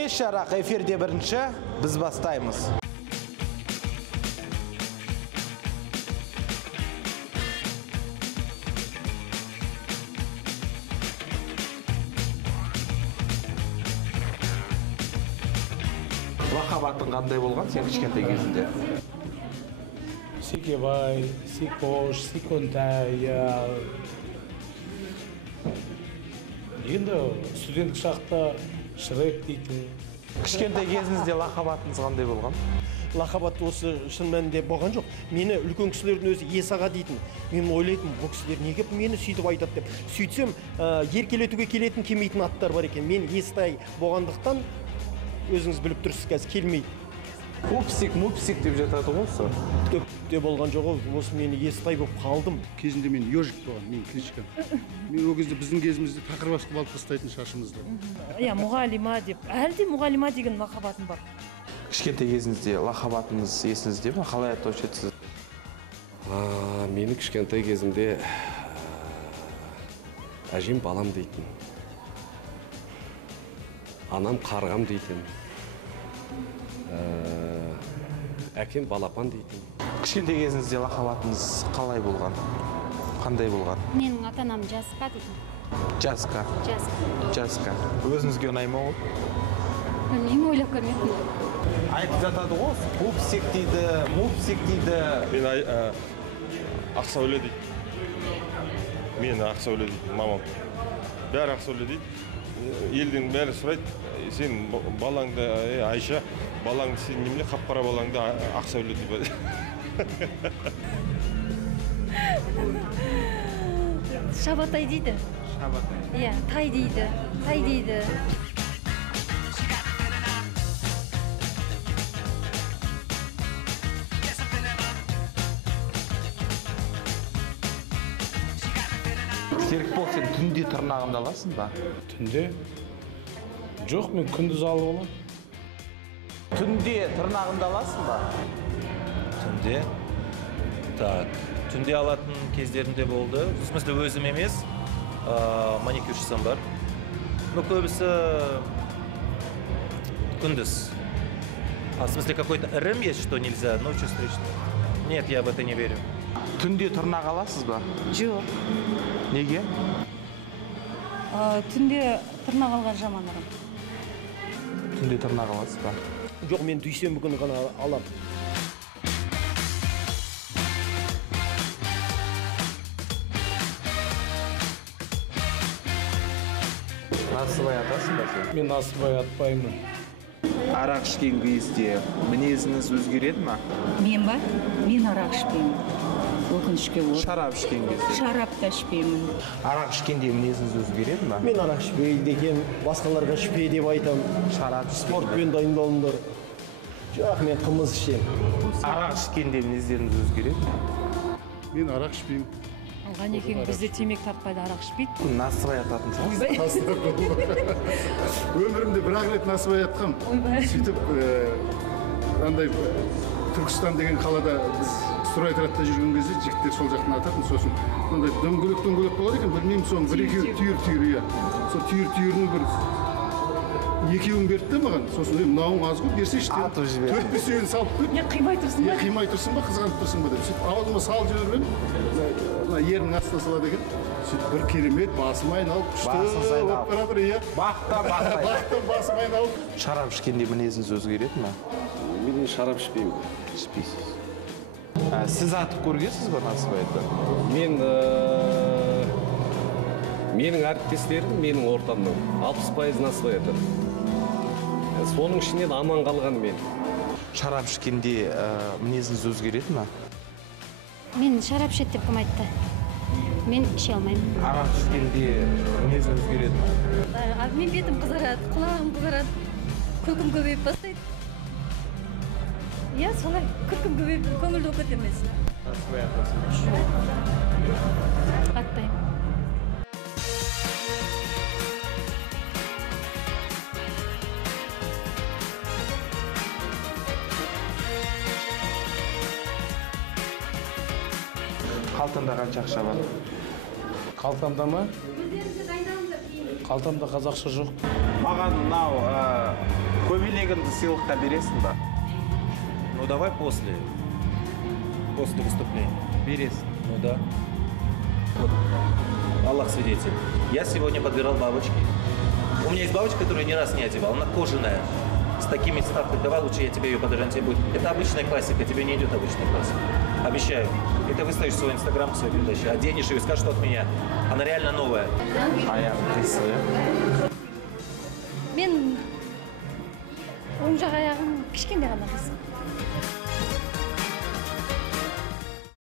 Кеш жарақ эфирде бірінші, біз бастаймыз. Лақабатың қандай болған сен кішкентай кезінде? Секебай, Секош, Секонтай, енді студент шақта Шрек дейді. Кішкентай кезіңізде лақабатыңыз қандай болған? Лақабат осы шын мәнінде болған жоқ. Мені үлкен кісілердің өзі Есаға дейтін. Мен ойлайтын, бұл кісілер неге мені сөйтіп айтады деп. Сөйтсем, еркелетуге келетін келмейтін аттар бар екен. Мен Естай болғандықтан өзіңіз біліп тұрсыз, қазір келмейді. Пупсик, мупсик деп жатады ғой осы. Төпте болған жоқ, осы мені Естай болып қалдым. Кезінде мен ежик болған, мен кличкам. Мен ол кезде біздің кезімізде тақырбас қылып алып тастайтын шашымызды. Иә, мұғалима деп. Әлі де мұғалима деген лақабатым бар. Кішкентай кезіңізде лақабатыңыз есіңізде ме? Қалай атаушы едіңіз? Мені кішкентай кезімде әжем балам дейтін. Анам қарғам дейтін. Әкем балапан дейтін. Кішкентай кезіңізде лақабатыңыз қалай болған? Қандай болған? Менің ата-анам Жасқа дейтін. Жасқа. Жасқа. Өзіңізге ұнай ма ол? Білмеймін, ойлап көрмеппін. Айтып жатады ғой, пупсик дейді, мупсик дейді. Мен Ақсәуле дейді. Мен Ақсәуле дейді, мамам. Бәрі Ақсәуле дейді. Елдің бәрі сұрайды, сен балаңды, Айша, балаңды сен немене, қап-қара балаңды Ақсәуле дейді. Шабатай дейді. Шабатай. Иә, тай дейді. Серікбол, сен түнде тырнағымды аласың ба? Түнде? Жоқ, мен күндіз алып оламын. Түнде тырнағымды аласың ба? Түнде? Так, түнде алатын кездерімде болды. В смысле, өзім емес, маникюршісім бар. Но көбісі күндіз. В смысле, какой-то ырым есть, что нельзя ночью стричь? Нет, я в это не верю. Түнде тырнақ аласыз ба? Жоқ. Неге? Түнде тырнақ алған жаманырым. Түнде тырнақ аласыз ба? Жоқ, мен дүйсенбі күні ғана алам. Насыбай атасың ба сен? Мен насыбай атпаймын. Арақ ішкен кезде мінезіңіз өзгереді ма? Мен ба? Мен арақ ішпеймін. Өкінішке орай. Шарап ішкен кезде? Шарап та ішпеймін. Арақ ішкенде мінезіңіз өзгереді ма? Мен арақ ішпейді екен, басқаларға ішпей деп айтам. Шарап спортпен дайындалыңдар. Жоқ, мен қымыз ішемін. Арақ ішкенде мінездеріңіз өзгереді ма? Мен арақ ішпеймін. Ғанекең бізде темек тартпайды, арақ ішпейді. Насыбай ататынсыз? Өмірімде бір-ақ рет насыбай атқам. Сөйтіп, андай Түркістан деген қалада біз Сұрайтыратта жүрген кезде жігіттер сол жақтан ататын, сосын мынандай дөңгелек болады екен, білмеймін, соның бір-екеуі түйір, иә. Сол түйірінің бір екеуін берді де маған, сосын мынауың аз ғой, берсейші деп. Атып жіберді. 4-5 сүйен салып берді. Не, қимай тұрсың ба? Қимай тұрсың ба, қызғанып тұрсың ба деп. Сөйтіп аузыма салып жіберіп едім, ерінің астына салады екен. Сөйтіп бір керемет, басым айналып, күшті болып баратыр, иә. Бақтан басым айналып. Шарап ішкенде мінезіңіз өзгереді ма? Мен шарап ішпеймін. Ішпейсіз. Сіз атып көргенсіз ба насыбайды? Менің әріптестерім, менің ортамнан 60% насыбай атады. Соның ішінен аман қалған мен. Шарап ішкенде мінезіңіз өзгереді ма? Мен шарап ішеді деп кім айтты? Мен іше алмаймын. Арақ ішкенде мінезіңіз өзгереді ма? Мен бетім қызарады, құлағым қызарады, күлкім көбейіп бастайды. Иә, солай күлкім көбейіп, көңілді болып кетеміз. Насыбай атасың. Атпаймын. Қалтаңда қанша ақша бар? Қалтамда ма? Қалтамда қазақша жоқ. Маған мынау тілегіңді сыйлыққа бересің ба? Ну давай после выступления. Бересің. Ну да. Вот, Аллах свидетель. Я сегодня подбирал бабочки. У меня есть бабочка, которую я ни раз не одевал. Она кожаная. С такими вставками. Давай лучше я тебе ее подарю, она тебе будет. Это обычная классика, тебе не идет обычная классика. Обещаю. И ты выставишь свой инстаграм, свою передачу, оденешь ее и скажешь, что от меня. Она реально новая. Аяғың қисығы. Мен оң жақ аяғым кішкене ғана қисық.